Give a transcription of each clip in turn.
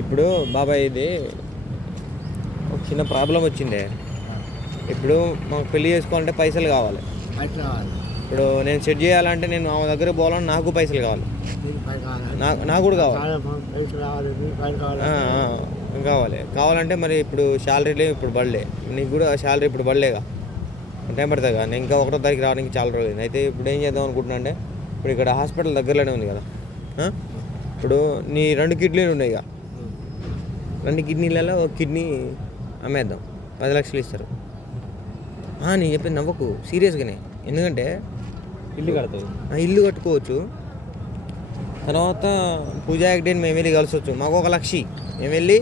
ఇప్పుడు బాబాయ్ ఇది ఒక చిన్న ప్రాబ్లం వచ్చిందే. ఇప్పుడు మాకు పెళ్లి చేసుకోవాలంటే పైసలు కావాలి. ఇప్పుడు నేను సెట్ చేయాలంటే నేను ఆమె దగ్గర పోవాలని నాకు పైసలు కావాలి. నాకు కూడా కావాలి. కావాలంటే మరి ఇప్పుడు శాలరీలే ఇప్పుడు పడలే, నీకు కూడా శాలరీ ఇప్పుడు పడలేగా, టైం పడుతుంది కదా. నేను ఇంకా 1వ తారీఖు రావడానికి చాలా రోజులు. అయితే ఇప్పుడు ఏం చేద్దాం అనుకుంటున్నా అంటే, ఇప్పుడు ఇక్కడ హాస్పిటల్ దగ్గరలోనే ఉంది కదా. ఇప్పుడు నీ 2 కిడ్నీలు ఉన్నాయి ఇక, 2 కిడ్నీలలో ఒక కిడ్నీ అమ్మేద్దాం, 10 లక్షలు ఇస్తారు. నేను చెప్పింది నవ్వకు, సీరియస్గానే. ఎందుకంటే ఇల్లు కట్టుకోవచ్చు. తర్వాత పూజా యాక్డేని మేము వెళ్ళి కలిసొచ్చు. మాకు 1 లక్ష, మేము వెళ్ళి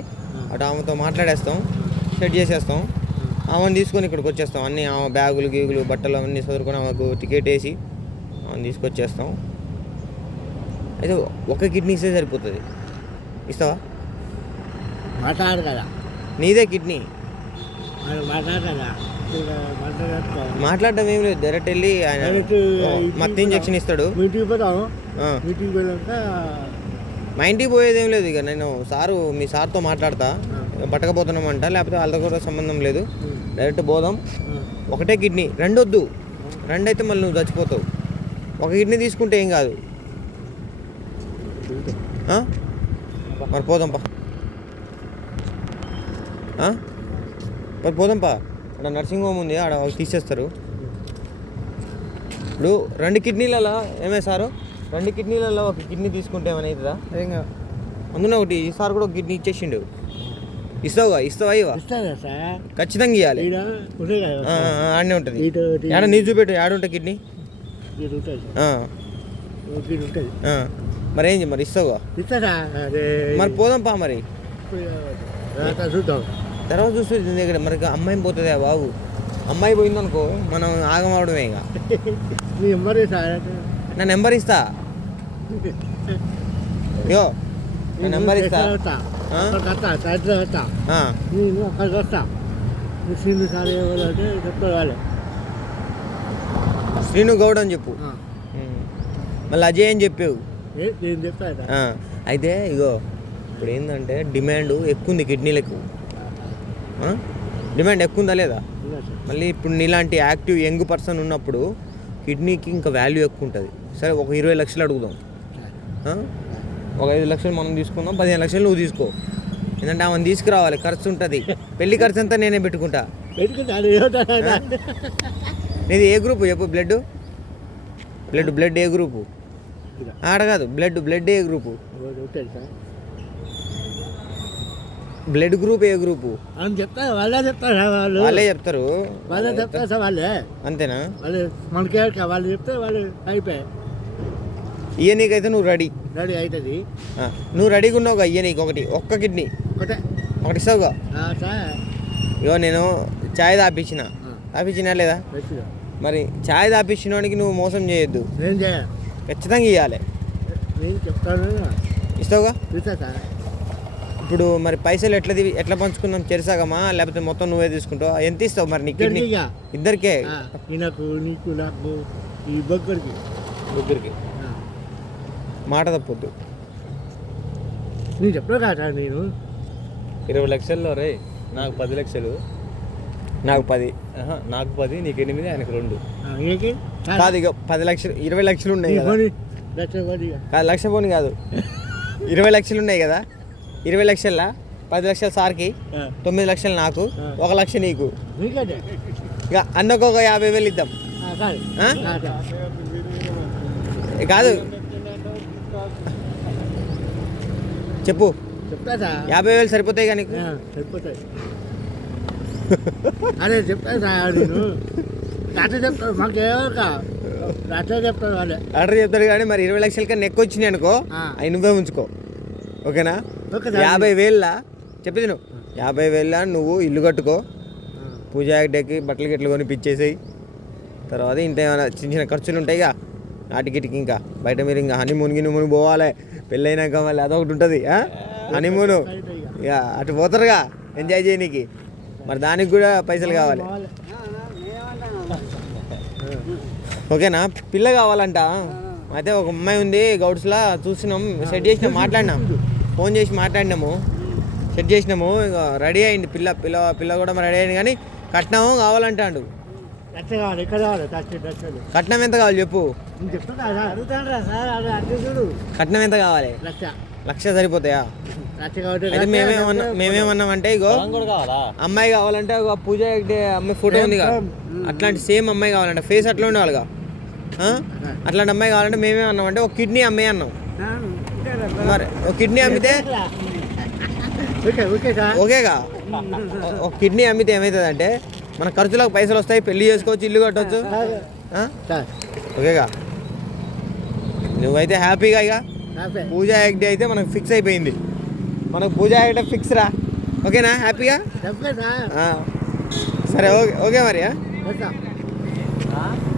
అటు ఆమెతో మాట్లాడేస్తాం, సెట్ చేసేస్తాం. ఆమెను తీసుకొని ఇక్కడికి వచ్చేస్తాం. అన్నీ ఆమె బ్యాగులు గీగులు బట్టలు అవన్నీ చదువుకొని ఆమెకు టికెట్ వేసి ఆమెను తీసుకొచ్చేస్తాం. అయితే 1 కిడ్నీ ఇస్తే సరిపోతుంది. ఇస్తావా? మాట్లాడు కదా, నీదే కిడ్నీ. మాట్లాడడం ఏం లేదు, డైరెక్ట్ వెళ్ళి ఆయన మత్తు ఇంజక్షన్ ఇస్తాడు. మా ఇంటికి పోయేది ఏం లేదు. ఇక నేను మీ సార్తో మాట్లాడతా, పట్టకపోతున్నామంట, లేకపోతే వాళ్ళతో కూడా సంబంధం లేదు, డైరెక్ట్ పోదాం. 1 కిడ్నీ, 2 వద్దు. 2 అయితే మళ్ళీ నువ్వు చచ్చిపోతావు. 1 కిడ్నీ తీసుకుంటే ఏం కాదు. మరి పోదాంపా, మరి పోదాంపా. అక్కడ నర్సింగ్ హోమ్ ఉంది, ఆడ తీసేస్తారు. ఇప్పుడు 2 కిడ్నీలలో ఏమే సారు, 2 కిడ్నీలలో 1 కిడ్నీ తీసుకుంటే ఏమైనా అవుతుందా? అందులో ఒకటి ఈ సార్ కూడా 1 కిడ్నీ ఇచ్చేసిండు. ఇస్తావా? ఇవా? ఖచ్చితంగా ఇవ్వాలి. ఆడనే ఉంటుంది. ఆడ నీ చూపెట్టు, ఆడుంటా కిడ్నీ. మరి ఏం మరి ఇస్తావా? మరి పోదాంపా. మరి తర్వాత చూస్తే దగ్గర మరి అమ్మాయి పోతుందా బాబు? అమ్మాయి పోయిందనుకో మనం ఆగమవడమే. ఇక నా నెంబర్ ఇస్తా, యో నా నెంబర్ ఇస్తా. శ్రీను గౌడ్ అని చెప్పు. మళ్ళీ అజయ్ అని చెప్పావు. అయితే ఇగో ఇప్పుడు ఏంటంటే డిమాండ్ ఎక్కువ ఉంది, కిడ్నీలకు డిమాండ్ ఎక్కువ ఉందా లేదా? మళ్ళీ ఇప్పుడు నీలాంటి యాక్టివ్ యంగ్ పర్సన్ ఉన్నప్పుడు కిడ్నీకి ఇంకా వాల్యూ ఎక్కువ ఉంటుంది. సరే, ఒక 20 లక్షలు అడుగుదాం. ఒక 5 లక్షలు మనం తీసుకుందాం, 15 లక్షలు నువ్వు తీసుకో. ఎందుకంటే ఆమెను తీసుకురావాలి, ఖర్చు ఉంటుంది. పెళ్లి ఖర్చు అంతా నేనే పెట్టుకుంటా. నీది ఏ గ్రూపు చెప్పు? బ్లడ్ ఏ గ్రూపు? ఆడ కాదు, blood A group? Blood group A group అని చెప్తారు. వాళ్ళే చెప్తారు. అంతేనా? మనకి వాళ్ళు చెప్తే వాళ్ళు అయిపోయాయి. ఇయ్య నీకైతే నువ్వు రెడీ అవుతుంది. నువ్వు రెడీగా ఉన్నావుగా. ఇయ్య నీకు 1 కిడ్నీ ఒకటి ఇస్తావుగా. ఇగో నేను ఛాయ్ తాపించినా లేదా? మరి ఛాయ్ తాపించినోడికి నువ్వు మోసం చేయొద్దు, ఖచ్చితంగా ఇవ్వాలి. ఇస్తావుగా? ఇప్పుడు మరి పైసలు ఎట్లా పంచుకుందాం? చెరిసాగమా లేకపోతే మొత్తం నువ్వే తీసుకుంటావు? ఎంత ఇస్తావు మరి? నీ కిడ్నీ ఇద్దరికే? ముగ్గురికి మాట తప్పొద్దు. నేను చెప్పా కదా, నేను 20 లక్షల్లో రే, నాకు 10 లక్షలు. నాకు 10, నీకు 8, ఆయనకు 2. కాదు, ఇక 10 లక్షలు, 20 లక్షలు ఉన్నాయి కదా. లక్ష పోనీ కాదు, 20 లక్షలు ఉన్నాయి కదా. 20 లక్షల 10 లక్షలు సార్కి, 9 లక్షలు నాకు, 1 లక్ష నీకు. ఇక అన్నకు ఒక 50,000 ఇద్దాం. కాదు చెప్పు, 50,000 సరిపోతాయి కానీ సరిపోతాయి. అదే చెప్తాను, చెప్తాను మాకు చెప్తాను వాళ్ళే ఆర్డర్ చెప్తాడు. కానీ మరి 20 లక్షల కన్నా ఎక్కువ వచ్చినాయి అనుకో, అవి నువ్వే ఉంచుకో, ఓకేనా? 50,000 చెప్పేది నువ్వు. 50,000 నువ్వు ఇల్లు కట్టుకో, పూజా డేకి బట్టలు గిట్లు కొని పిచ్చేసేయి. తర్వాత ఇంట్లో ఏమైనా చిన్న ఖర్చులు ఉంటాయిగా, ఆటికిటికి. ఇంకా బయట మీరు ఇంకా హనీమూన్ పోవాలి. పెళ్ళైనాక మళ్ళీ అదొకటి ఉంటుంది, హనీమూను. ఇక అటు పోతారుగా ఎంజాయ్ చేయనీకి. మరి దానికి కూడా పైసలు కావాలి, ఓకేనా? పిల్ల కావాలంట. అయితే ఒక అమ్మాయి ఉంది గౌడ్స్లా, చూసినాం, సెట్ చేసినాం, మాట్లాడినాం, ఫోన్ చేసి మాట్లాడినాము. సెట్ చేసినాము ఇక రెడీ అయింది పిల్ల పిల్ల పిల్ల కూడా రెడీ అయింది కానీ కట్నం కావాలంటాడు. లక్ష కావాలి, ఎక్కడ కావాలి? లక్షలు కట్నం ఎంత కావాలి చెప్పు. నేను చెప్తున్నా కదా, అడుగుతాను రా సార్, అది అడ్డు చూడు. కట్నం ఎంత కావాలి? లక్ష లక్ష సరిపోతాయా? లక్ష కాబట్టి అయితే మేమేమన్నామంటే ఇగో అమ్మాయి కావాలంటే ఒక పూజ హెగ్డే అమ్మాయి ఫోటో ఉంది కదా, అట్లాంటి సేమ్ అమ్మాయి కావాలంటే ఫేస్ అట్లా ఉండేవాళ్ళుగా. అట్లాంటి అమ్మాయి కావాలంటే మేమేమన్నామంటే ఒక కిడ్నీ అమ్మాయి అన్నాం. మరి ఒక కిడ్నీ అమ్మితే ఓకే ఓకే సార్. ఓకేగా. ఒక కిడ్నీ అమ్మితే ఏమవుతుంది అంటే మన ఖర్చులకు పైసలు వస్తాయి, పెళ్లి చేసుకోవచ్చు, ఇల్లు కట్టవచ్చు. సార్ ఓకేగా. నువ్వైతే హ్యాపీగా ఇక హ్యాపీ. పూజా హెగ్డే అయితే మనకు ఫిక్స్ అయిపోయింది. మనకు పూజా హెగ్డే ఫిక్స్ రా. ఓకేనా హ్యాపీగా? చెప్పే సార్. సరే ఓకే ఓకే మరి. వస్తా.